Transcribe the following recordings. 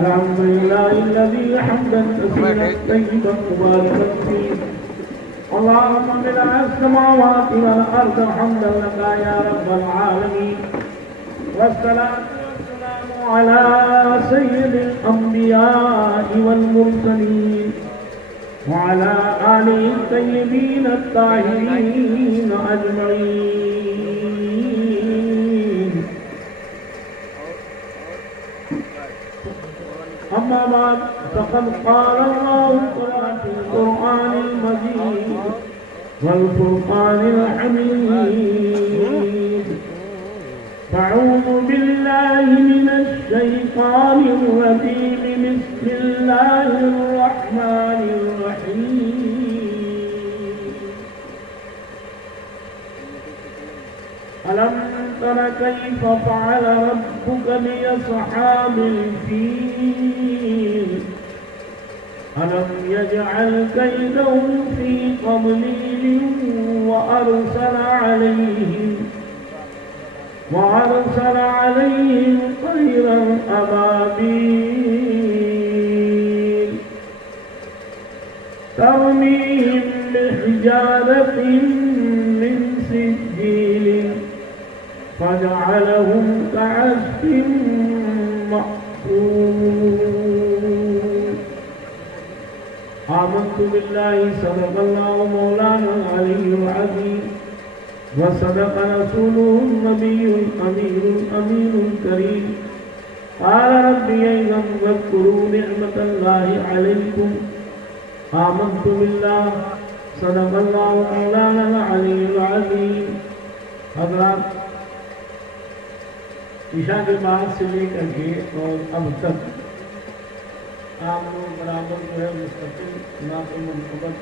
الحمد لله الذي حمدا كثيرا طيبا مباركا فيه. اللهم ملء السماوات والارض حمدا لك يا رب العالمين. والصلاه والسلام على سيد الانبياء والمرسلين وعلى آله الطيبين الطاهرين أجمعين. أما بعد فقد قال الله في القرآن المجيد والفرقان الحميد: أعوذ بالله من الشيطان الرجيم. بسم الله الرحمن الرحيم. ألم تر كيف فعل ربك بأصحاب الفيل؟ ألم يجعل كيدهم في تضليل وأرسل عليهم طيرا أبابيل ترميهم بحجارة من سجيل فجعلهم كعصف مأكول. آمنت بالله صدق الله مولانا العلي العظيم وصدق رسوله النبي الأمين الكريم. قال ربي أيضا واذكروا نعمة الله عليكم. آمنت بالله صدق الله مولانا العلي العظيم. حضرات، عشاء کے بعد سے لے کر کے اور اب تک آپ لوگ برابر جو ہے مستقل نعت و منقبت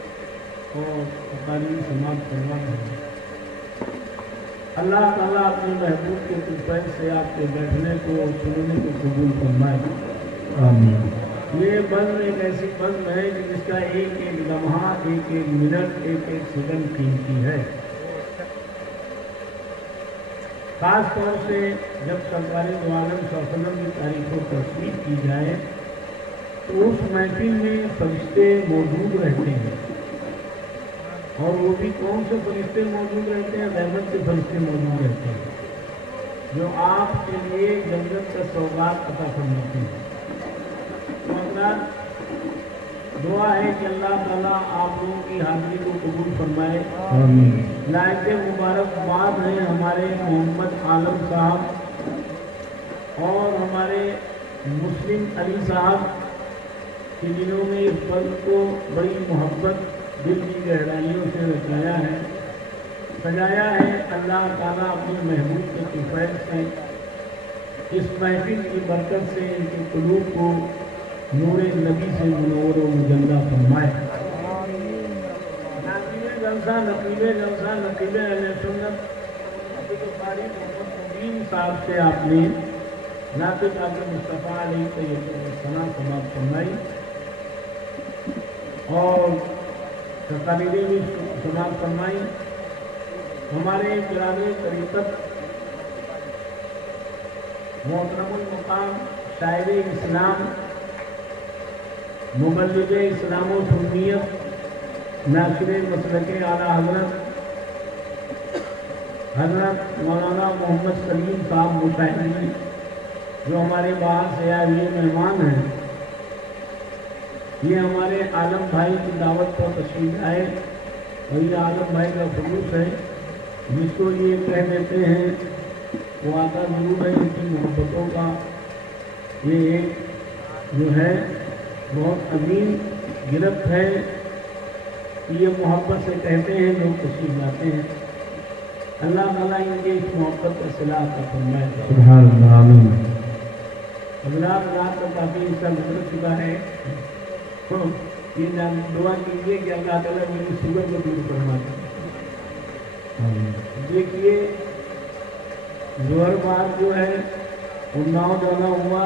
اور تقاریر سماعت کروا رہے ہیں. اللہ تعالیٰ اپنے محبوب کے طرف سے آپ کے بیٹھنے کو اور سننے کو قبول فرمائے. آمین. یہ بزم ایک ایسی بزم ہے جس کا ایک ایک لمحہ، ایک ایک منٹ، ایک ایک سیکنڈ قیمتی ہے. خاص طور سے جب سرکار دو عالم صلی اللہ علیہ وسلم کی تاریخ کو تصویر کی جائے تو اس محفل میں فرشتے موجود رہتے ہیں. اور وہ بھی کون سے فرشتے موجود رہتے ہیں؟ رحمت کے فرشتے موجود رہتے ہیں جو آپ کے لیے جنت کا سوغات عطا فرماتے ہیں. دعا ہے کہ اللہ تعالیٰ آپ لوگوں کی حاضری کو قبول فرمائے. آمین. لائق مبارکباد ہیں ہمارے محمد عالم صاحب اور ہمارے مسلم علی صاحب کہ جنہوں نے اس پل کو بڑی محبت دل کی گہرائیوں سے رچایا ہے، سجایا ہے. اللہ تعالیٰ اپنے محبوب کے توفیق سے اس محفل کی برکت سے ان کے قلوب کو نور نبی سے منور و مجلہ فرمائے. نقیب جلسہ نقیب اہل سنت عبدالقاری محمد مبین صاحب سے آپ نے نعت پاک مصطفیٰ علیہ السلام سماعت فرمائی اور تقاریریں بھی سماعت فرمائی. ہمارے برادر طریقت محترم المقام شاعر اسلام، مبلغ اسلام و سنیت، ناشر مسلک اعلیٰ حضرت مولانا محمد سلیم صاحب مشاہدی جو ہمارے باہر سے آئے ہوئے مہمان ہیں، یہ ہمارے عالم بھائی کی دعوت پر تشریف آئے اور یہ عالم بھائی کا خلوص ہے. جس کو یہ کہہ دیتے ہیں وہ آتا ضرور ہے. ان کی محبتوں کا یہ ایک جو ہے بہت عظیم گرفت ہے. یہ محبت سے کہتے ہیں لوگ تشریف لاتے ہیں. اللہ تعالیٰ ان کے اس محبت کا صلاح عطا فرمائے. سبحان اللہ. آمین. حضرات، رات کا کافی حصہ گزر چکا ہے. یہ دعا کیجیے کہ اللہ تعالیٰ میری شوگر کو دور فرما دے. دیکھیے ظہر بعد جو ہے اناؤ جانا ہوا.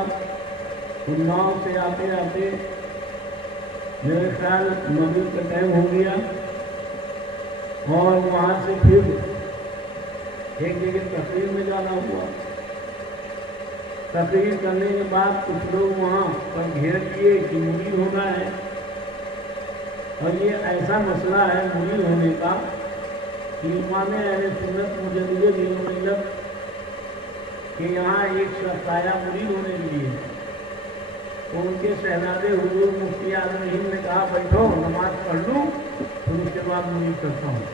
اناؤ سے آتے آتے میرے خیال مغرب کا ٹائم ہو گیا اور وہاں سے پھر ایک جگہ تقریر میں جانا ہوا. तकरीर करने के बाद कुछ लोग वहाँ पर घेर लिए कि मुरीद होना है, और ये ऐसा मसला है मुरीद होने का कि इमाम अहले सुन्नत मुजद्दिद दीनुल मिल्लत कि यहाँ एक शख्स आया मुरीद होने के लिए, तो उनके शहजादे हुजूर मुफ्ती आजम हिंद ने कहा बैठो नमाज पढ़ लूँ फिर उसके बाद मुरीद करता हूँ,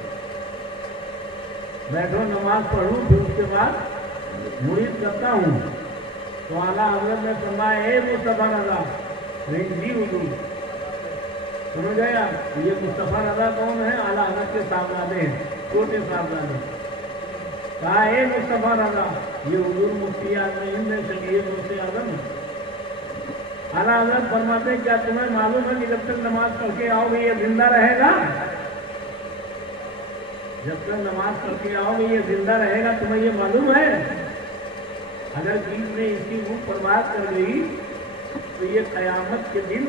बैठो नमाज पढ़ लूँ फिर उसके बाद मुरीद करता हूँ। तो आला हज़रत ने फरमाया ए मुस्तफ़ा रज़ा, जी हुजूर, समझ गया ये मुस्तफ़ा रज़ा कौन है? आला हज़रत के साहबजादे हैं, छोटे साहबजादे। कहा ए मुस्तफ़ा रज़ा, ये हुजूर मुफ्ती आज़म हिंद है, शकीर मुफ्ती आज़म। आला हज़रत फरमाते क्या तुम्हें मालूम है कि जब तक नमाज पढ़ के आओगे ये जिंदा रहेगा? जब तक नमाज पढ़ के आओगे ये जिंदा रहेगा, तुम्हें ये मालूम है? अगर बीच में इसकी रूह बर्बाद कर गई तो ये क़यामत के दिन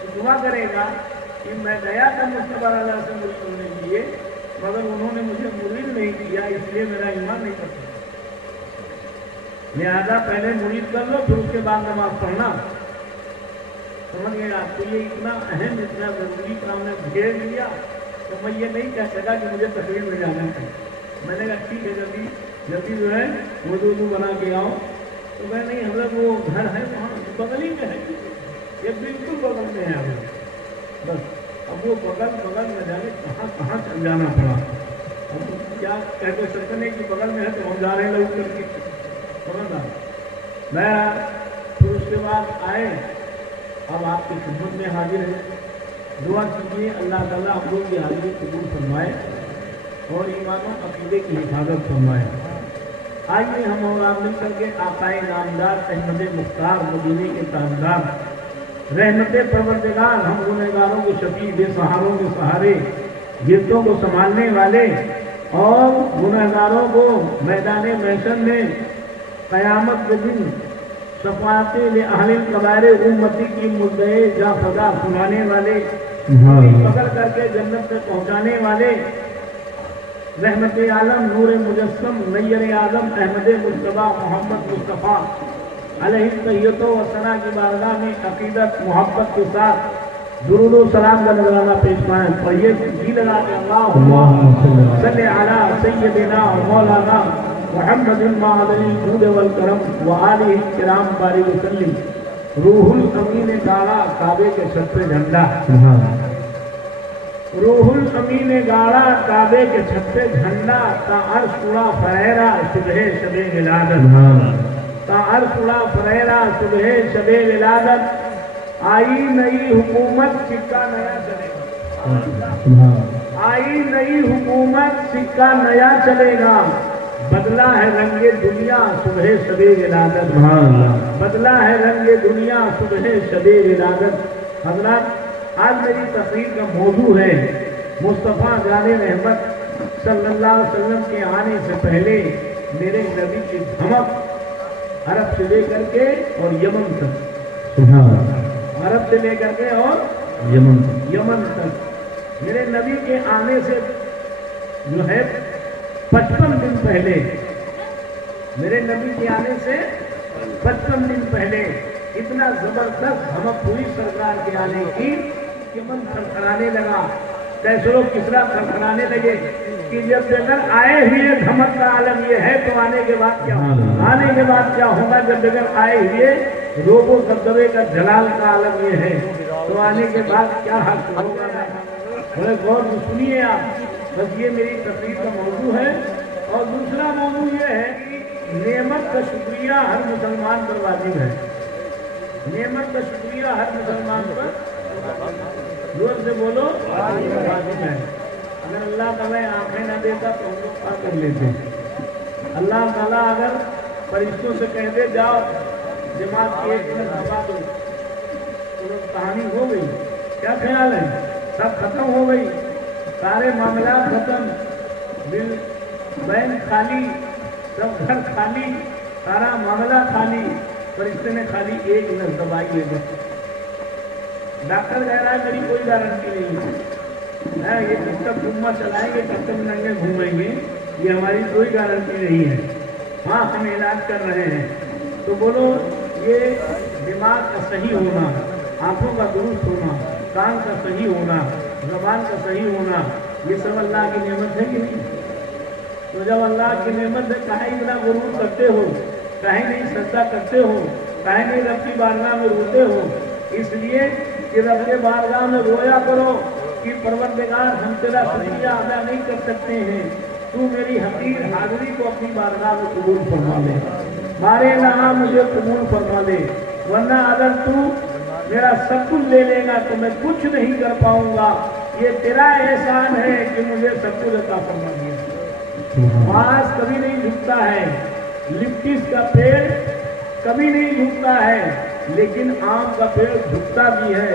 शिकवा करेगा कि मैं गया था मुस्तफ़ा रज़ा से मुरीद होने के लिए, मगर उन्होंने मुझे मुरीद नहीं किया, इसलिए मेरा ईमान नहीं करता। लिहाजा पहले मुरीद कर लो फिर उसके बाद नमाज पढ़ना। समझ गए आप? तो ये इतना अहम इतना ज़रूरी काम ने घेर लिया तो मैं ये नहीं कह सका कि मुझे तकरीर में जाना है। मैंने कहा ठीक है जल्दी जल्दी जो है वज़ू बना के आओ। तो मैं नहीं हज़रत वो घर है वहाँ बगल ही में है, ये बिल्कुल बगल में है हमें, बस अब वो बगल में जाने कहाँ चल जाना पड़ा। अब क्या कहते सकते नहीं कि बगल में है तो हम जा रहे हैं लौट करके, समझा। मैं फिर उसके बाद आए, अब आपकी खिदमत में हाजिर है, दुआ कीजिए अल्लाह ताला हम लोग की हाजिरी कबूल फरमाए और ईमानों अकीदे की हिफाजत फरमाए। आइए हम और आप मिल करके आकाए नामदार अहमद मुख्तार मदीने के ताजदार रहमत परवरदिगार हम गुनहगारों के शफी बेसहारों के सहारे गिरतों को संभालने वाले और गुनहगारों को मैदान महशर में क़यामत के दिन शफ़ाअते ले अहलिल कबाइर उम्मती की मुद्दे जा फजा सुनाने वाले, पकड़ करके जन्नत में पहुँचाने वाले रहमत आलम नूर मुजस्सम नय्यर आदम अहमद मुस्तफ़ा मोहम्मद मुस्तफ़ा अलैहि तहियतो व सना की बारगाह में अकीदत मोहब्बत के साथ दुरूद व सलाम का नजराना पेश पाएं। पढ़िए जी लगा के अल्लाहुम्मा सल्लि अला सय्यदिना व मौलाना मुहम्मदिन माअदनिल जूद वल करम व आलिहि किराम बारिक वसल्लिम। रूहुल अमीन गाड़ा काबे के छत पे झंडा, रूहुल अमीन गाड़ा काबे के छत पे झंडा, ता अर्श उड़ा फरेरा सुबह शबे विलादत, ता अर्श उड़ा फरेरा सुबह शबे विलादत। आई नई हुकूमत सिक्का नया चलेगा, आई नई हुकूमत सिक्का नया चलेगा। बदला है रंगे दुनिया सुबह शबे विलादत, बदला है रंगे दुनिया सुबह शबे विलादत। हज़रात आज मेरी तकरीर का मौजू है मुस्तफ़ा जाने रहमत सल्लल्लाहु अलैहि वसल्लम के आने से पहले मेरे नबी की धमक अरब से लेकर के और यमन तक, अरब से लेकर के और यमन तक मेरे नबी के आने से जो है 55 दिन पहले, मेरे नबी के आने से 55 दिन पहले इतना जबरदस्त धमक हुई सरकार के आने की कि मन खड़खड़ाने लगा, कैसरो किसरा खड़खड़ाने लगे कि जब अगर आए हुए धमक का आलम ये है तो आने के बाद क्या होगा, आने के बाद क्या होगा। जब अगर आए हुए रोबो दबदबे का जलाल का आलम ये है तो आने के बाद क्या हक होगा। बड़े गौर से सुनिए आप, बस ये मेरी तकरीर का मौजू है। और दूसरा मौजू ये है कि नेमत का शुक्रिया हर मुसलमान पर वाजिब है, नेमत का शुक्रिया हर मुसलमान पर जोर से बोलो वाजिब है। अगर अल्लाह ताला आंखें न देता तो हम लोग क्या कर लेते। अल्लाह ताला अगर फरिश्तों से कह दे जाओ जमात की एक मिनट दबा दो तो कहानी हो गई, क्या ख्याल है? सब खत्म हो गई, सारे मामला खत्म, बिल बैंक खाली, सब घर खाली, सारा मामला खाली, फरिश्ते ने खाली एक मिनट दबाई है। डॉक्टर कह रहा है मेरी कोई गारंटी नहीं है, ये कब तक घूमना चलाएंगे कब तक नंगे घूमेंगे, ये हमारी कोई गारंटी नहीं है। हाँ हम इलाज कर रहे हैं, तो बोलो ये दिमाग का सही होना, आंखों का दुरुस्त होना, कान का सही होना, ज़बान का सही होना, ये सब अल्लाह की नेमत है कि नहीं? तो जब अल्लाह की नेमत से काहे इतना गुरूर करते हो, काहे नहीं सजदा करते हो, काहे नहीं रब की बारगाह में रोते हो? इसलिए कि रब के बारगाह में रोया करो कि परवरदिगार हम तेरा शुक्रिया अदा नहीं कर सकते हैं, तू मेरी हकीर हाजिरी को अपनी बारगाह में कबूल फरमा ले, मारे ना मुझे कबूल फरमा ले, वरना अगर तू मेरा सब कुछ ले लेगा तो मैं कुछ नहीं कर पाऊंगा। ये तेरा एहसान है कि मुझे सब कुछ अता फरमा दिया। बांस कभी नहीं झुकता है, लिप्टिस का पेड़ कभी नहीं झुकता है, लेकिन आम का पेड़ झुकता भी है,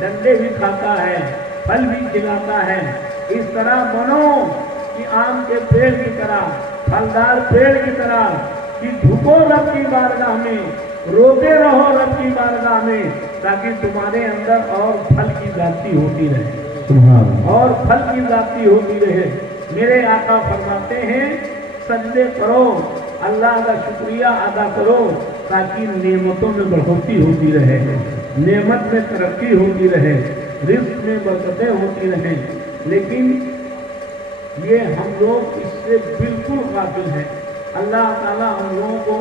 डंडे भी खाता है, फल भी खिलाता है। इस तरह बनो कि आम के पेड़ की तरह, फलदार पेड़ की तरह, कि झुको रब की बारगाह में, रोते रहो रब की बारगाह में, ताकि तुम्हारे अंदर और फल की जाती होती रहे, और फल की जाती होती रहे। मेरे आका फरमाते हैं सजदे करो, अल्लाह का शुक्रिया अदा करो, ताकि नेमतों में बढ़ोतरी होती रहे, नेमत में तरक्की होती रहे, रिस्क में बरकतें होती रहें। लेकिन ये हम लोग इससे बिल्कुल गाफिल हैं। अल्लाह ताला हम लोगों को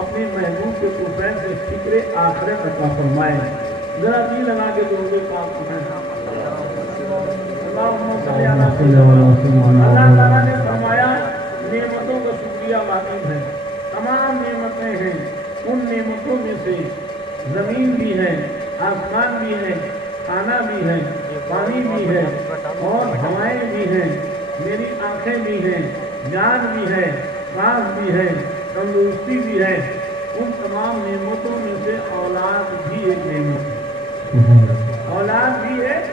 अपने महबूब के तौफीक से फिक्रे आखिरत अता फरमाए। जरा जी लगा के दोगे पाक अल्लाह ताला ने फरमाया नेमतों का शुक्रिया वाजिब है, तमाम नेमतें हैं, उन नेमतों में से जमीन भी है, आसमान भी है, खाना भी है, पानी भी है, और हवाएं भी हैं, मेरी आंखें भी हैं, जान भी है, सांस भी है, तंदुरुस्ती भी है। उन तमाम नेमतों में से औलाद भी एक नेमत है, औलाद भी एक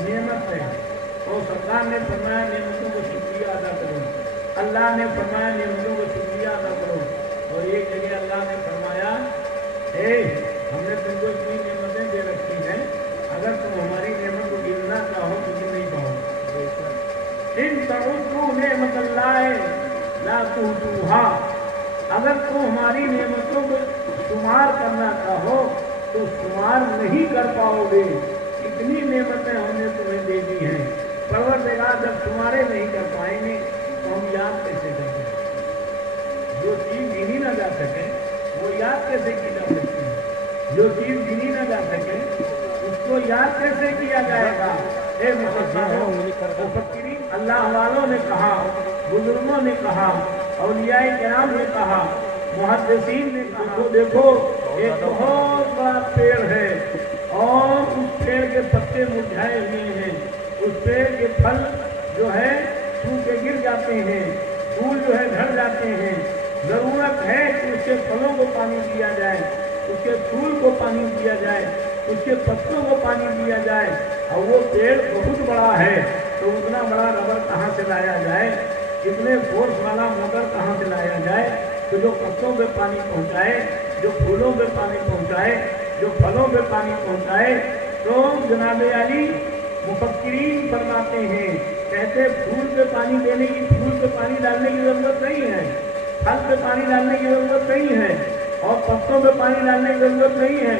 नेमत है। और सरकार ने फरमाया नेमतों को शुक्रिया अदा करो, अल्लाह ने फरमाया नेमतों को शुक्रिया अदा करो। और एक जगह अल्लाह ने फरमाया हमने तुमको इतनी नेमतें दे रखी हैं, अगर तुम हमारी नेमत को गिनना चाहो तो गिन नहीं पाओ। इन तउद्दू नेमतल्लाह ला तुहसूहा, अगर तुम हमारी नेमतों को शुमार करना चाहो तो शुमार नहीं कर पाओगे, इतनी नेमतें हमने तुम्हें दे दी हैं। परवरदिगार जब शुमारे नहीं कर पाएंगे तो हम याद कैसे करें? जो चीज गिनी ना जा सके वो याद कैसे की जा सकती है? जो चीज गिनी ना जा सके उसको याद कैसे किया जाएगा? मुफक्किरीन अल्लाह वालों ने कहा, बुजुर्गों ने कहा, औलियाए किराम ने कहा, मुहद्दिसीन ने कहा, देखो एक बहुत बड़ा पेड़ है और उस पेड़ के पत्ते मुरझाए हुए हैं, उस पेड़ के फल जो है सूखे गिर जाते हैं, फूल जो है झड़ जाते हैं। जरूरत है कि उसके फलों को पानी दिया जाए, उसके फूल को पानी दिया जाए, उसके पत्तों को पानी दिया जाए। और वो पेड़ बहुत बड़ा है तो उतना बड़ा रबर कहाँ से लाया जाए, इतने फोर्स वाला मोटर कहाँ से लाया जाए तो जो पत्तों पे पानी पहुँचाए, जो फूलों पे पानी पहुँचाए, जो फलों पे पानी पहुँचाए। तो जनाब अली मुफक्किरीन फरमाते हैं, कहते फूल पे पानी देने की, फूल पे पानी डालने की जरूरत नहीं है, फल पे पानी डालने की जरूरत नहीं है, और पत्तों पे पानी डालने की जरूरत नहीं है,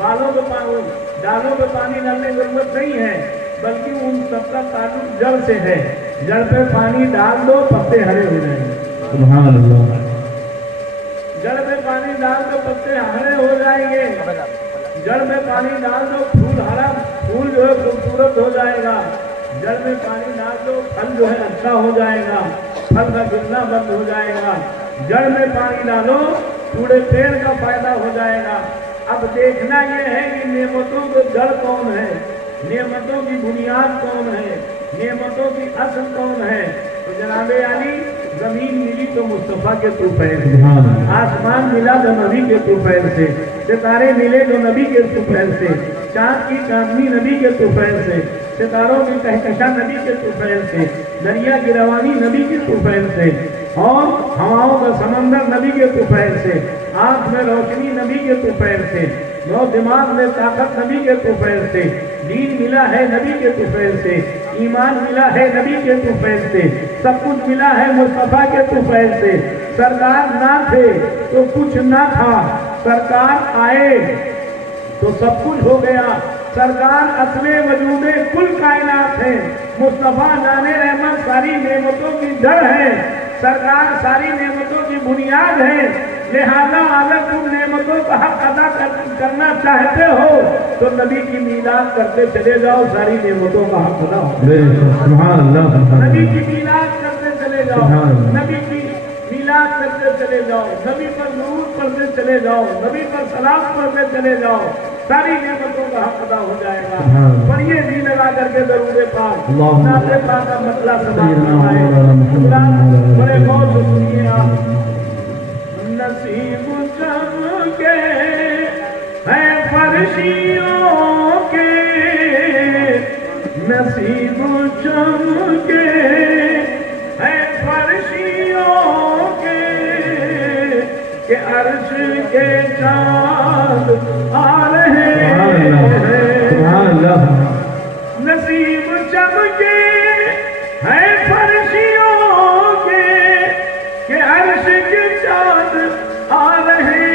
बालों पे पानी, डालों पे पानी डालने की जरूरत नहीं है, बल्कि उन सबका ताल्लुक जड़ से है। जड़ पे पानी डाल दो, पत्ते हरे हो जाएंगे। सुभान अल्लाह। जड़ पे पानी डाल दो, पत्ते हरे हो जाएंगे। जड़ में पानी डाल दो, फूल हरा, फूल जो है खूबसूरत हो जाएगा। जड़ में पानी डाल दो, फल जो है अच्छा हो जाएगा, फल का गिरना बंद हो जाएगा। जड़ में पानी डालो, पूरे पेड़ का फायदा हो जाएगा। अब देखना यह है कि नेमतों के जड़ कौन है, नेमतों की बुनियाद कौन है, नेमतों की असल कौन है। तो जनाबे अली जमीन मिली तो मुस्तफा के तुफैल से, आसमान मिला तो नबी के तुफैल से, सितारे मिले तो नबी के तुफैल से, चाँद की चांदनी नबी के तुफैल से, सितारों की कहकशा नबी के तुफैल से, दरिया की रवानी नबी के तुफैल से, और हवाओं का समंदर नबी के तुफैल से, आँख में रोशनी नबी के तुफैल से, नौ दिमाग में ताकत नबी के तुफैल से, दीन मिला है नबी के तुफैल से, ईमान मिला है नबी के तुफैल से, सब कुछ मिला है मुस्तफा के तुफैल से। सरकार ना थे तो कुछ ना था, सरकार आए तो सब कुछ हो गया। सरकार असले वजूदे कुल कायनात है, मुस्तफा जाने रहमत सारी नेमतों की जड़ है, सरकार सारी नेमतों की बुनियाद है। लिहाजा अगर तुम नेमतों का हक अदा करना चाहते हो तो नबी की मीलाद करते चले जाओ, सारी नेमतों का हक अदा हो। नबी की मीलाद करते चले जाओ, नबी की मीलाद करते चले जाओ, नबी पर दुरूद पढ़ते चले जाओ, नबी पर सलाम पढ़ते चले जाओ, सारी नेमतों का हक अदा हो जाएगा। पढ़िए जी लगा करके दरूद पाक, नाते पाक का मतला समाप्त बड़े गौर से सुनिए आप। नसीब चमके हैं फर्शियों के, नसीब चमके हैं फर्शियों के अर्श के चाँद आ रहे हैं। नसीब चमके हैं फर्शियों के अर्श के चाँद आ रहे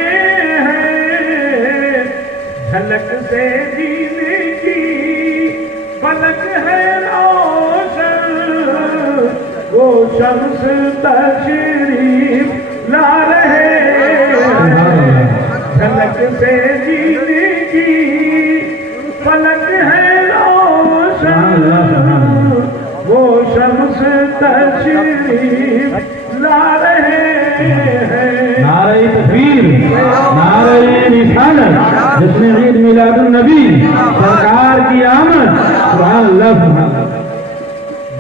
हैं। झलक से जीने की फलक है रोशन, वो शम्स तशरीफ ला रहे हैं। झलक से जीने की फलक है रोशन, वो शम्स तशरीफ ला रहे हैं। नारे तकबीर, नारे रिसालत, जिसमें ईद मिलादुन नबी, सरकार की आमद, सुभान अल्लाह।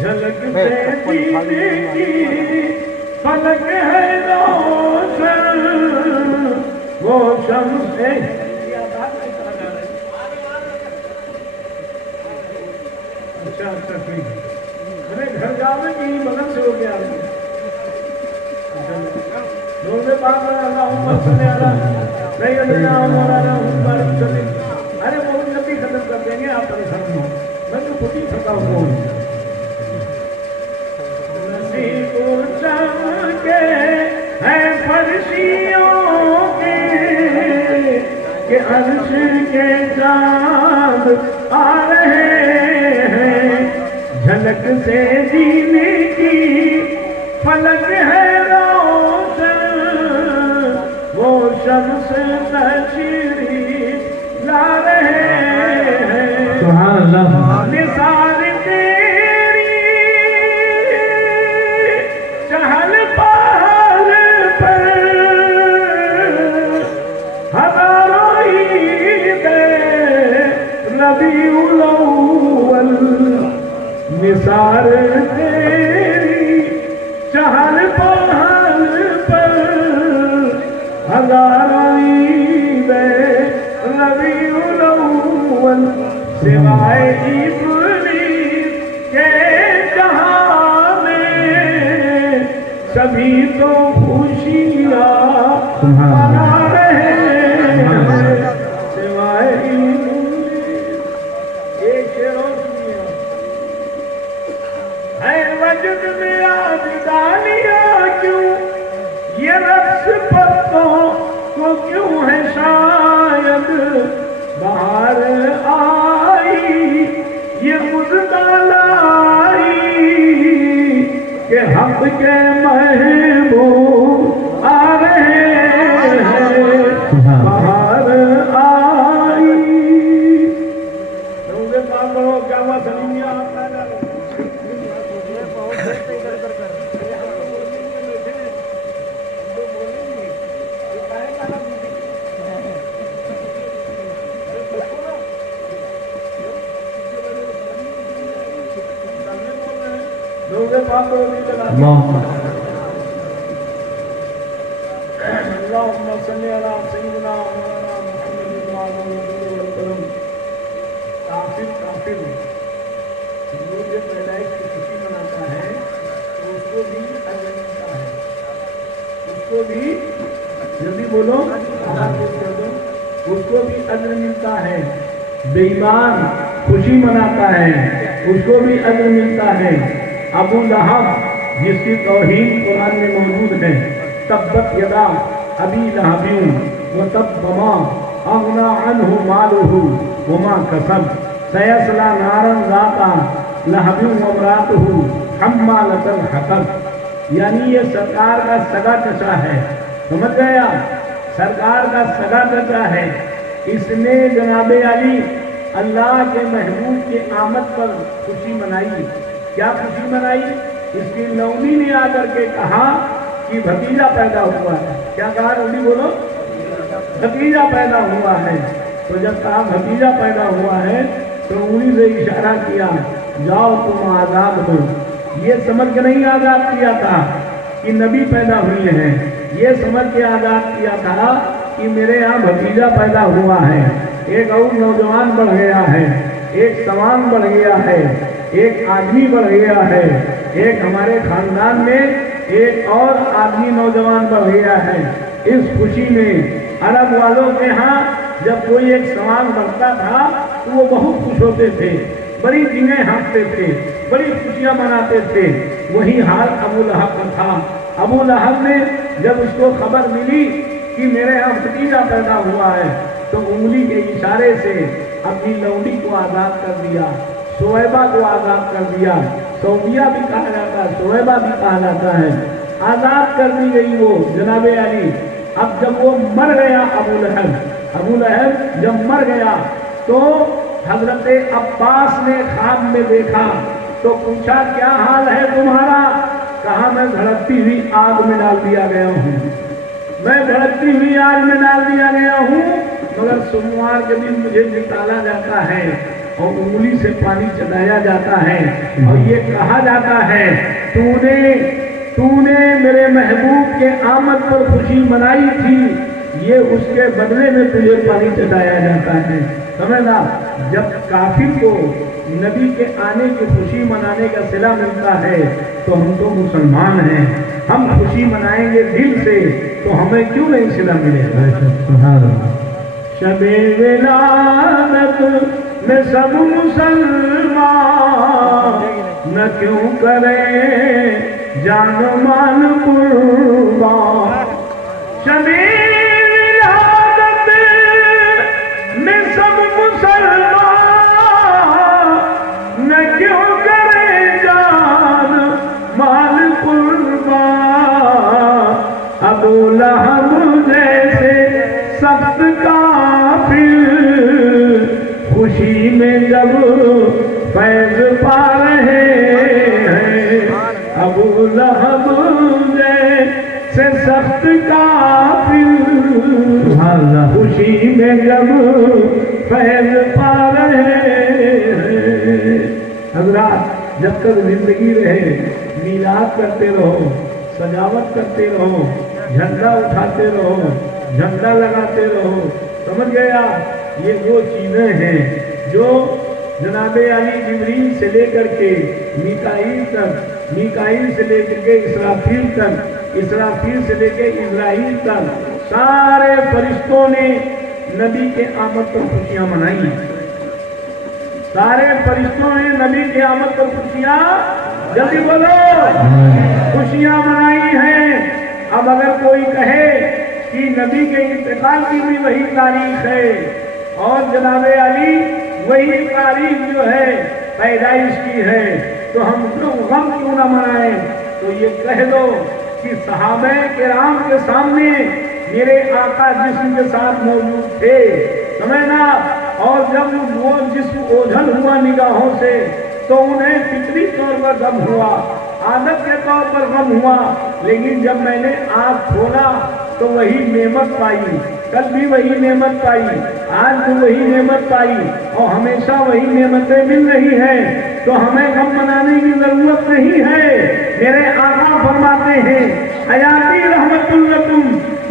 झलक से जीने की फलक है रोशन, वो शम्स है। अच्छा ठीक है, मैंने घर जाने की मदद से हो गया। लोग बात अरे वो जल्दी खत्म कर देंगे, आप परेशान हो, मैं तो खुद ही थका हुआ हूँ। नसीब चमके हैं फर्शियों के अर्श के चाँद आ रहे हैं। झलक से जीने की फलक है रोशन, वो शम्स तशरीफ ला रहे हैं। सुभान अल्लाह। निसार तेरी चहल पहल पर हज़ारों ईद रबीउल अव्वल। निसार तेरी चहल पहल पर हज़ारों ईद रबीउल अव्वल। सिवाय इब्लीस के जहां में सभी तो खुशियाँ मना रहे हैं। सिवाय इब्लीस एक रोशनियाँ है वजद में आज दानियाँ क्यों, ये रक्स पत्तों को क्यों है शायद बाहर आई, ये मुस्कान आई कि हक के महबूब आ रहे हैं। बाहर आई लोगे काम करो, क्या हुआ सलीमिया आता है। पैदाइश की खुशी मनाता है तो उसको भी अजर मिलता है, उसको भी जल्दी बोलो, उसको भी अजर मिलता है। बेईमान खुशी मनाता है, उसको भी अजर मिलता है। अबू लहब जिसकी तौहीन कुरान में मौजूद है, तब्बत यदा अबी लहबिन व तब मा अगना अन्हु मालुहु वमा कसब सयस्ला नारन ज़ाता लहबिन वमरातुहु हम्मालतल हतब। यानी ये सरकार का सगा चचा है, समझ गए आप, सरकार का सगा चचा है। इसने जनाबे अली अल्लाह के महबूब के आमद पर खुशी मनाई। क्या खुशी मनाई? इसकी लौनी ने आकर के कहा कि भतीजा पैदा हुआ है। क्या कहा? लौनी बोलो, भतीजा पैदा हुआ है। तो जब कहा भतीजा पैदा हुआ है तो उंगली से इशारा किया, जाओ तुम आजाद हो। ये समझ के नहीं आजाद किया था कि नबी पैदा हुए हैं, ये समझ के आजाद किया था कि मेरे यहाँ भतीजा पैदा हुआ है। एक और नौजवान बढ़ गया है, एक सवान बढ़ गया है, एक आदमी बढ़ गया है, एक हमारे खानदान में एक और आदमी नौजवान बढ़ गया है। इस खुशी में अरब वालों के यहाँ जब कोई एक सवान बढ़ता था तो वो बहुत खुश होते थे, बड़ी जिंगें हाँकते थे, बड़ी खुशियाँ मनाते थे। वही हाल अबू लहब का था। अबू लहब ने जब उसको खबर मिली कि मेरे यहाँ भतीजा पैदा हुआ है तो उंगली के इशारे से अपनी लौंडी को आज़ाद कर दिया, शोएबा को आज़ाद कर दिया। सौबिया भी कहा जाता है, शोएबा भी कहा जाता है। आज़ाद कर दी गई वो जनाबे अली। अब जब वो मर गया अबू लहब जब मर गया तो हजरत अब्बास ने ख्वाब में देखा तो पूछा, क्या हाल है तुम्हारा? कहा, मैं भड़कती हुई आग में डाल दिया गया हूँ, मैं भड़कती हुई आग में डाल दिया गया हूँ, मगर सोमवार के दिन मुझे निकाला जाता है और उंगली से पानी चढ़ाया जाता है और ये कहा जाता है, तूने मेरे महबूब के आमद पर खुशी मनाई थी, ये उसके बदले में तुझे पानी चढ़ाया जाता है। समझना, जब काफिर को नबी के आने की खुशी मनाने का सिला मिलता है तो हम तो मुसलमान हैं, हम खुशी मनाएंगे दिल से, तो हमें क्यों नहीं सिला मिलेगा? शबे विलादत में सब मुसलमान न क्यों करें जान मान कुर्बान। शबे विलादत में सब मुसलमान न क्यों करें जान मान कुर्बान। अबू लहब जैसे सख्त काफिर खुशी में जब फैज पा रहे हैं, अबू लहब जैसे सख्त काफिर खुशी में जब फैज पा रहे हैं। हज़रात, जब तक जिंदगी रहे मीलाद करते रहो, सजावट करते रहो, झंडा उठाते रहो, झंडा लगाते रहो। समझ गए आप? ये वो चीजें हैं जो जनाबे अली जिब्रील से लेकर के मीकाईल तक, मीकाईल से लेकर के इसराफील तक, इसराफील से लेकर इज़राइल तक सारे फरिश्तों ने नबी के आमद पर खुशियां मनाई। सारे फरिश्तों ने नबी के आमद पर खुशियां, जल्दी बोलो, खुशियां मनाई हैं। अब अगर कोई कहे कि नबी के इंतकाल की भी वही तारीख है और जनाबे अली वही तारीख जो है पैदाइश की है, तो हम लोग गम क्यों न मनाएं? तो ये कह दो कि सहाबे किराम के सामने मेरे आका जिस्म के साथ मौजूद थे, समझना, और जब वो जिस्म ओझल हुआ निगाहों से तो उन्हें फितरी तौर पर गम हुआ, आदत के तौर पर गम हुआ, लेकिन जब मैंने आँख खोला तो वही नेमत पाई, कल भी वही नेमत पाई, आज भी वही नेमत पाई और हमेशा वही नेमतें मिल रही हैं, तो हमें गम मनाने की जरूरत नहीं है। मेरे आका फरमाते हैं, हयाती रहमतुल लकुम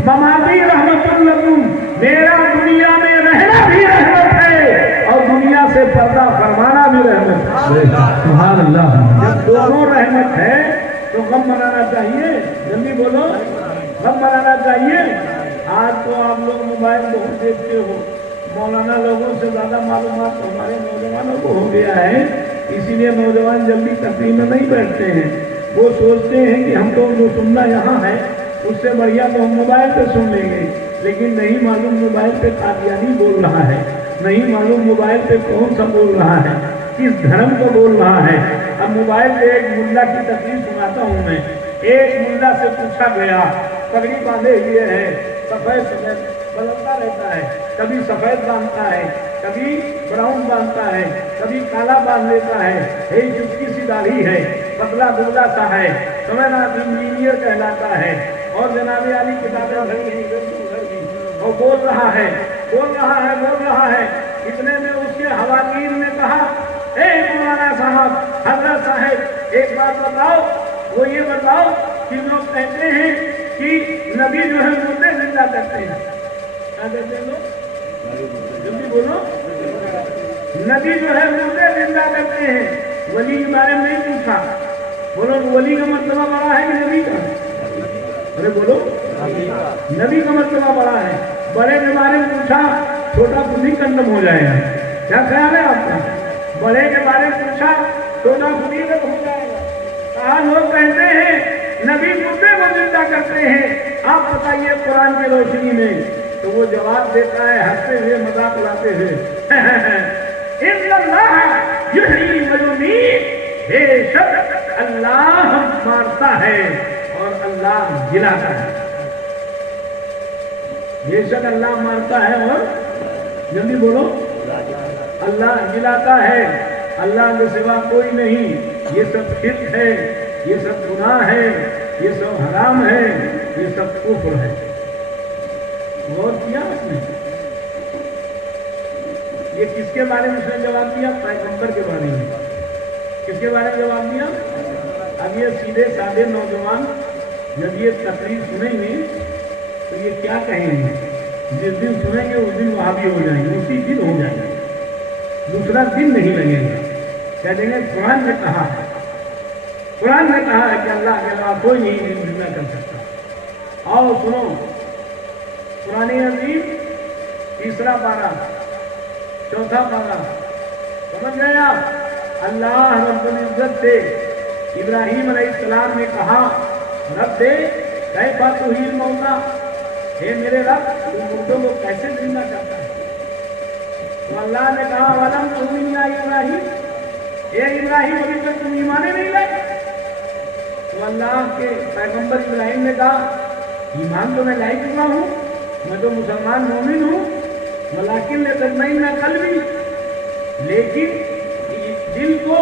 ममाती रहमतुल लकुम, मेरा दुनिया में रहना भी रहमत है और दुनिया से पर्दा फरमाना भी रहमत है। सुभान अल्लाह। जब दोनों रहमत है तो गम मनाना चाहिए। जल्दी बोलो, गम मनाना चाहिए। आज तो आप लोग मोबाइल बहुत देखते हो, मौलाना लोगों से ज़्यादा मालूमात हमारे नौजवानों को हो गया है, इसीलिए नौजवान जल्दी तकरीर में नहीं बैठते हैं। वो सोचते हैं कि हमको जो सुनना यहाँ है उससे बढ़िया तो हम मोबाइल पे सुन लेंगे, लेकिन नहीं मालूम मोबाइल पे कादियानी बोल रहा है, नहीं मालूम मोबाइल पे कौन सा बोल रहा है, किस धर्म को बोल रहा है। अब मोबाइल पे एक मुल्ला की तकलीफ सुनाता हूँ मैं। एक मुल्ला से पूछा गया, पगड़ी बांधे हुए है, सफेद सफेद बदलता रहता है, कभी सफेद बांधता है, कभी ब्राउन बांधता है, कभी काला बांध लेता है, चुटकी सी दाढ़ी है, पतला दुबला सा है, समझना इंजीनियर कहलाता है, और जनाबे वाली किताबें घर की, और बोल रहा है। इतने में उसके हवालीन ने कहा, मौलाना साहब, हजरत साहब, एक बात बताओ, वो ये बताओ कि लोग कहते हैं कि नबी जो है मुर्दे जिंदा करते हैं। क्या कहते हैं लोग? जल्दी बोलो। नबी जो है मुर्दे जिंदा करते हैं। वली के बारे में नहीं पूछा। बोलो, वली का मर्तबा बड़ा है कि नबी का? अरे बोलो, नबी का मर्तबा बड़ा है। बड़े के बारे में पूछा, छोटा खुद ही कंडम हो जाएगा। क्या ख्याल है आपका? बड़े के बारे में पूछा, छोटा खुद ही हो जाएगा। कहा लोग कहते हैं नबी मुर्दे को जिंदा करते हैं, आप बताइए कुरान की रोशनी में। तो वो जवाब देता है हंसते हुए, मजाक उड़ाते हुए, बेशक अल्लाह मारता है और अल्लाह जिलाता है। बेशक अल्लाह मारता है और जल्दी बोलो, अल्लाह जिलाता है। अल्लाह के सिवा कोई नहीं। ये सब शिर्क है, ये सब गुनाह है, ये सब हराम है, ये सब कुफ्र है। गौर किया उसने? ये किसके बारे में उसने जवाब दिया? पैगंबर के बारे में। किसके बारे में जवाब दिया? अब ये सीधे साधे नौजवान जब ये तकरीर सुनेंगे तो ये क्या कहेंगे? जिस दिन सुनेंगे उस दिन वहाबी हो जाएंगे, उसी दिन हो जाएंगे, दूसरा दिन नहीं लगेगा। कह देंगे कुरान ने कहा है, कुरान ने कहा है कि अल्लाह के अलावा कोई नहीं जिंदा कर सकता। आओ सुनो, कुरान अजीम तीसरा पारा, चौथा पारा, समझ गए आप? अल्लाह रब्बुल इज्जत से इब्राहिम अलैहिस्सलाम ने कहा, रब दे कैफा तुहील मौता, हे मेरे रब तू मुर्दों को कैसे जिंदा करता है? तो अल्लाह ने कहा, वलम तुमिन या इब्राहिम, हे इब्राहिम अभी तक तुम ईमान नहीं लाए? तो अल्लाह के पैगंबर इब्राहिम ने कहा, ईमान तो मैं ला चुका हूँ, मैं तो मुसलमान मोमिन हूँ, वलाकिन तत्मइन्ना क़ल्बी, लेकिन दिल को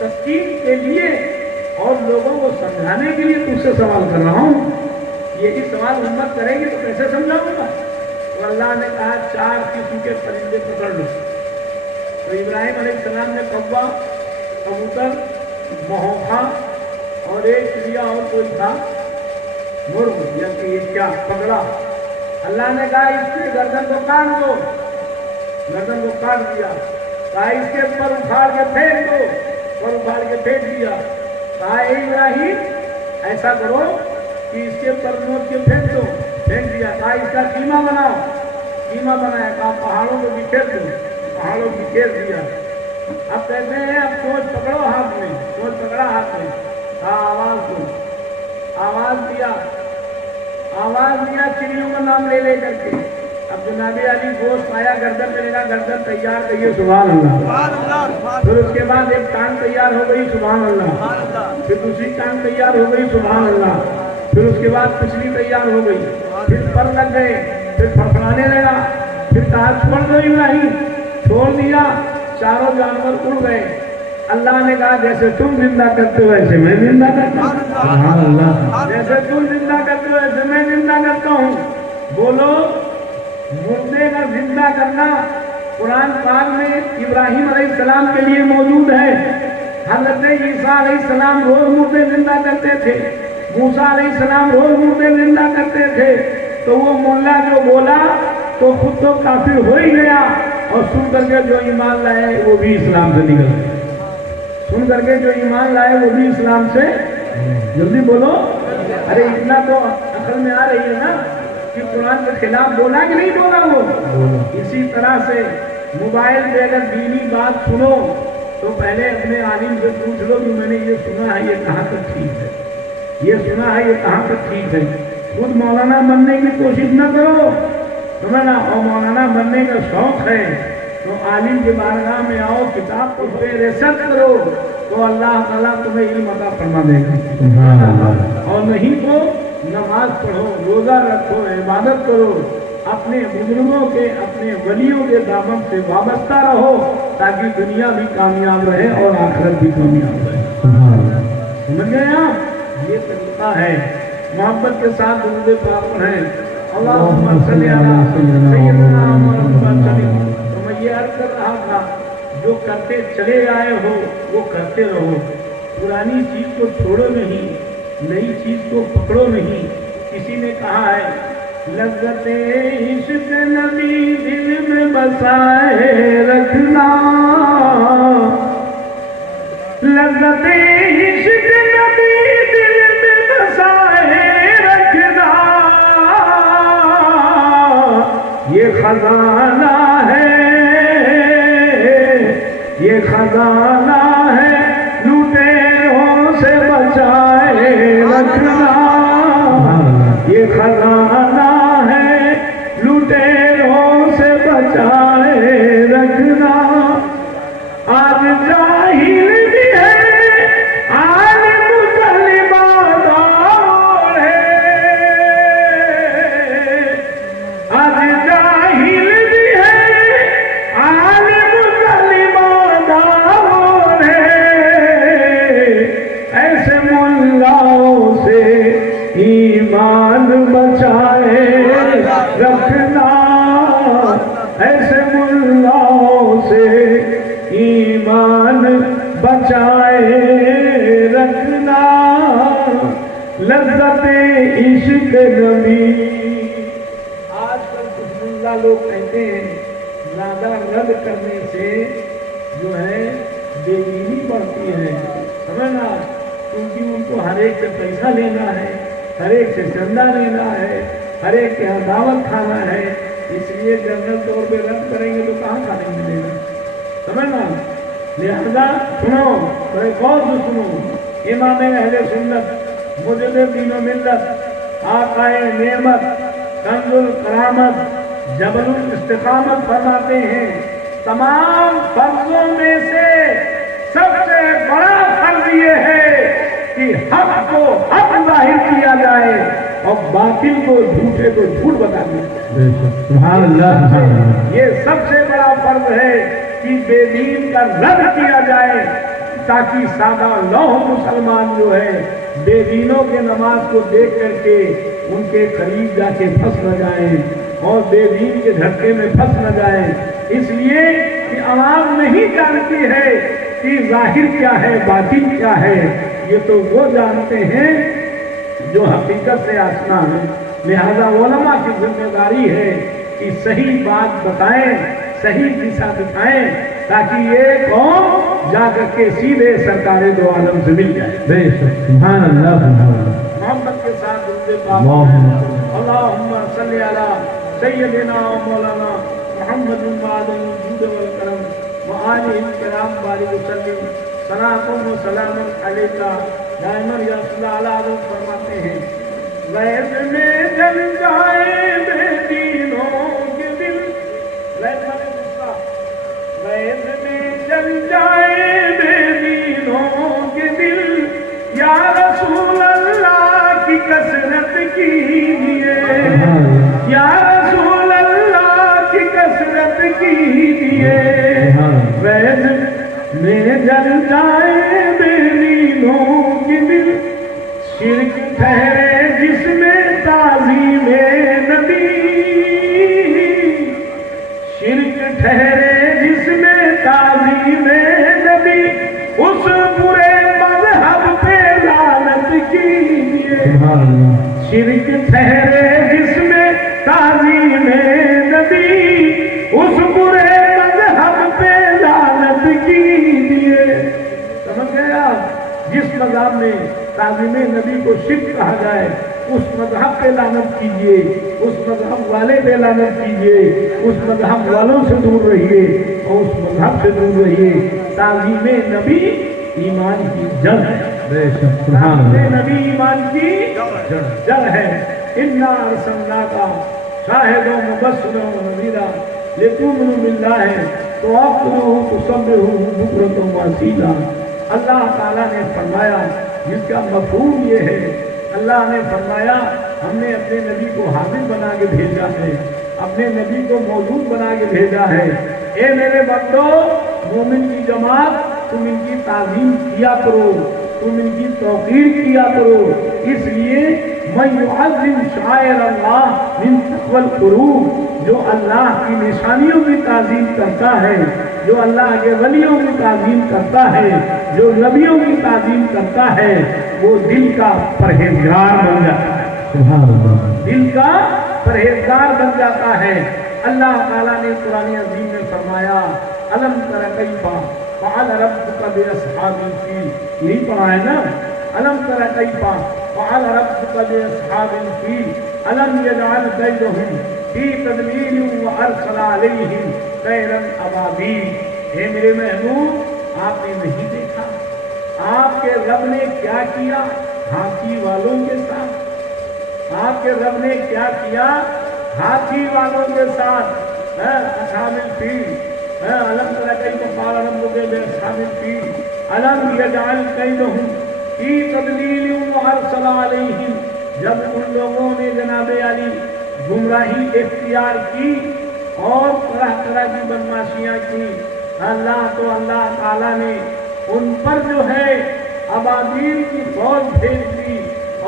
तस्कीन के लिए और लोगों को समझाने के लिए तुझसे सवाल कर रहा हूँ। यही सवाल उम्मत करेगी तो कैसे समझाऊंगा? तो अल्लाह ने कहा, 4 किस्म के परिंदे पकड़ लो। तो इब्राहिम अलैहिस्सलाम ने कौवा, कबूतर, महोखा और एक चिड़िया और कोई था मुर्ग या कि क्या पकड़ा। अल्लाह ने कहा, इसके गर्दन को काट दो। गर्दन को काट दिया। कहा, इसके पर उखाड़ के फेंक दो। पर उखाड़ के फेंक दिया। कहा, इब्राहिम ऐसा करो कि इसके पर नोच के फेंक दो। फेंक दिया। कहा, इसका कीमा बनाओ। कीमा बनाया। कहा, पहाड़ों को बिखेर दो। पहाड़ों को बिखेर दिया। अब कहते हैं, अब सोच पकड़ो हाथ में। सोच पकड़ा हाथ में। हाँ, आवाज दो। आवाज दिया। आवाज दिया चिड़ियों का नाम ले ले करके। अब जनाबी अली गोश्त पाया, गर्दन मिलेगा, गर्दन तैयार करिए, सुभान अल्लाह। फिर उसके बाद एक टांग तैयार हो गई, सुभान अल्लाह। फिर दूसरी टांग तैयार हो गई, सुभान अल्लाह। फिर उसके बाद पिछली तैयार हो गई। फिर पर लग गए। फिर फड़फड़ाने लगा। फिर कहा, छोड़ दो इब्राहिम। छोड़ दिया। चारों जानवर उड़ गए। अल्लाह ने कहा, जैसे तुम जिंदा करते हो वैसे मैं जिंदा करता हूँ। जैसे तुम जिंदा करते हो वैसे मैं जिंदा करता हूँ। बोलो, मुर्दे का जिंदा करना कुरान पाक में इब्राहिम अलैहिस्सलाम के लिए मौजूद है। हज़रत ईसा अलैहिस्सलाम रोज मुर्दे जिंदा करते थे। मूसा अलैहिस्सलाम रोज मुर्दे जिंदा करते थे। तो वो मुल्ला जो बोला तो खुद तो काफिर हो ही गया, और सुन करके जो ईमान लाए वो भी इस्लाम से निकल गए। सुन करके जो ईमान लाए वो भी इस्लाम से, जल्दी बोलो। अरे इतना तो अकल में आ रही है ना कि कुरान के खिलाफ बोला कि नहीं बोला वो। इसी तरह से मोबाइल पे अगर दीनी बात सुनो तो पहले अपने आलिम से पूछ लो कि मैंने ये सुना है, ये कहाँ तक ठीक है। ये सुना है, ये कहाँ तक ठीक है। खुद मौलाना बनने की कोशिश न करो, समझ ना, और मौलाना बनने का शौक है तो आलिम के बारगाह में आओ, किताब को रिसर्च करो, तो अल्लाह ताला तुम्हें इल्म अता फरमा देगा। और नहीं तो नमाज पढ़ो, रोजा रखो, इबादत करो, अपने बुजुर्गों के, अपने वलियों के दामन से वाबस्ता रहो, ताकि दुनिया भी कामयाब रहे और आखिरत भी कामयाब रहे। समझ गए आप? ये तरीका है। मोहब्बत के साथ दुरूद पाक पढ़ें, अल्लाहुम्मा सल्ली अला सय्यिदना मुहम्मद। तो मैं ये अर्ज कर रहा था, जो करते चले आए हो वो करते रहो, पुरानी चीज को छोड़ो नहीं, नई चीज को पकड़ो नहीं। किसी ने कहा है, लज़्ज़ते इश्क़ नबी दिल में बसाए रखना, लज़्ज़ते इश्क़ नबी दिल में बसाए रखना, ये खजाना है, ये खजाना है, लुटेरों से बचाए रखना, ये खजाना है, लुटेरों से बचाए रखना। आज जाहिल भी है, आलिम कलिमादार है, आज जाहिल भी है, आलिम कलिमादार है, ऐसे मुल्लाओं से ईमान बचाए रखना, ऐसे मुल्लाओं से ईमान बचाए रखना, लज़्ज़ते इश्क़ नबी। आजकल कुछ मुल्ला लोग कहते हैं ज्यादा रद्द करने से जो है बेदीनी बढ़ती है, समझना, क्योंकि उनको हर एक से पैसा लेना है, हर एक से चंदा लेना है, हर एक के यहाँ दावत खाना है, इसलिए जनरल तौर पे रद्द करेंगे तो कहाँ खाने मिलेगा, समझना। लिहाजा सुनो, तो एक और जो सुनो, इमाम अहले सुन्नत मुजद्दिद दीन व मिल्लत, आकाए नेमत, कंजुल करामत, जबलुल इस्तिकामत फरमाते हैं, तमाम फर्जों में से सबसे बड़ा फर्ज ये है कि हक को हक जाहिर किया जाए और बातिल को, झूठे को झूठ बता दिया। सुभान अल्लाह, सुभान अल्लाह। ये सबसे बड़ा फर्ज है कि बेदीन का रद्द किया जाए, ताकि सादा लौह मुसलमान जो है बेदीनों के नमाज को देख करके उनके करीब जाके फंस न जाए और बेदीन के झटके में फंस न जाए। इसलिए कि आवाज नहीं जानती है कि जाहिर क्या है, बातिन क्या है, ये तो वो जानते हैं जो हकीकत से आशना है। लिहाजा उलमा की जिम्मेदारी है कि सही बात बताएं, सही दिशा दिखाएं, ताकि ये कौम जाकर के सीधे सरकारे दो आलम से मिल जाए। सुभान अल्लाह, सुभान अल्लाह। मोहम्मद के साथ अल्लाहुम्मा सल्ली अला सय्यिदिना मौलाना मुहम्मद वल करम व आलिहि किराम बारिक वसल्लम, सलातुन व सलामुन अलैका दाइमन या सल्लल्लाहु फरमाते हैं, वैद में जल जाए बेदीनों के दिल, वैद में जल जाए बेदीनों के दिल, या रसूल अल्लाह की कसरत कीजिए, या रसूल अल्लाह की कसरत कीजिए, वैद में जल जाए बेदीनों के दिल, शिरक ठहरे जिसमें ताज़ीमे नबी, शिरक ठहरे जिसमें ताज़ीमे नबी, उस बुरे मज़हब पे लानत कीजिए, शिरक ठहरे जिसमें ताज़ीमे नबी, उस बुरे मज़हब पे लानत कीजिए। समझ गए आप? जिस मज़हब में ताज़ीमे नबी को शिर्क कहा जाए उस मज़हब पे लानत कीजिए, उस मज़हब वाले पे लानत कीजिए, उस मज़हब वालों से दूर रहिए और उस मज़हब से दूर रहिए। ताज़ीमे नबी ईमान की जड़ है। अपने नबी ईमान की जड़ है। इन्ना अरसलनाका शाहिदों मुबश्शिरों व नज़ीरा लितुमिनु बिल्लाहि तो अक़्तुलूहु तुसब्बिहुहु बुक्रतन व असीला। अल्लाह ताला ने फरमाया, जिसका मफ़हूम ये है, अल्लाह ने फरमाया हमने अपने नबी को हाजिर बना के भेजा है, अपने नबी को मौजूद बना के भेजा है। ए मेरे बंदो, मोमिन की जमात, तुम इनकी ताज़ीम किया करो, तुम इनकी तौक़ीर किया करो। इसलिए मन युअज़्ज़िम शाइर अल्लाह मिन तक़वल क़ुलूब, जो अल्लाह की निशानियों की ताज़ीम करता है, जो अल्लाह के वलियों की ताज़ीम करता है, जो नबियों की ताज़ीम करता है, वो दिल का परहेजगार बन जाता है। सुभान अल्लाह। दिल का परहेजगार बन जाता है। अल्लाह ताला ने कुरान अज़ीम में फरमाया, अलम तरा कैफा फ़अल रब्बुका बिअस्हाबिल फील, यही पढ़ा है ना, अलम तरा कैफा फ़अल रब्बुका बिअस्हाबिल फील अलम यजअल कैदहुम फी तदलील व अरसल अलैहिम तैरन अबाबील। हे मेरे महबूब, आपने नहीं देखा आपके रब ने क्या किया हाथी वालों के साथ? आपके रब ने क्या किया हाथी वालों के साथ? असहाबिल फील, अलम तरा कैफा फ़अल रब्बुका बिअस्हाबिल फील अलम यजअल कैदहुम फी तदलील व अरसल अलैहिम। जब उन लोगों ने जनाबे अली गुमराही इख्तियार की और तरह तरह की बदमाशियां की, अल्लाह ताला ने उन पर जो है अबाबील की फौज भेज दी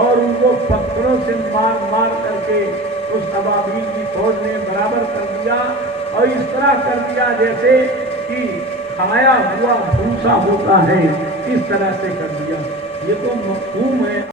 और उनको पत्थरों से मार मार करके उस अबाबील की फौज ने बराबर कर दिया, और इस तरह कर दिया जैसे कि खाया हुआ भूसा होता है, इस तरह से कर दिया। ये तो मफ़हूम है।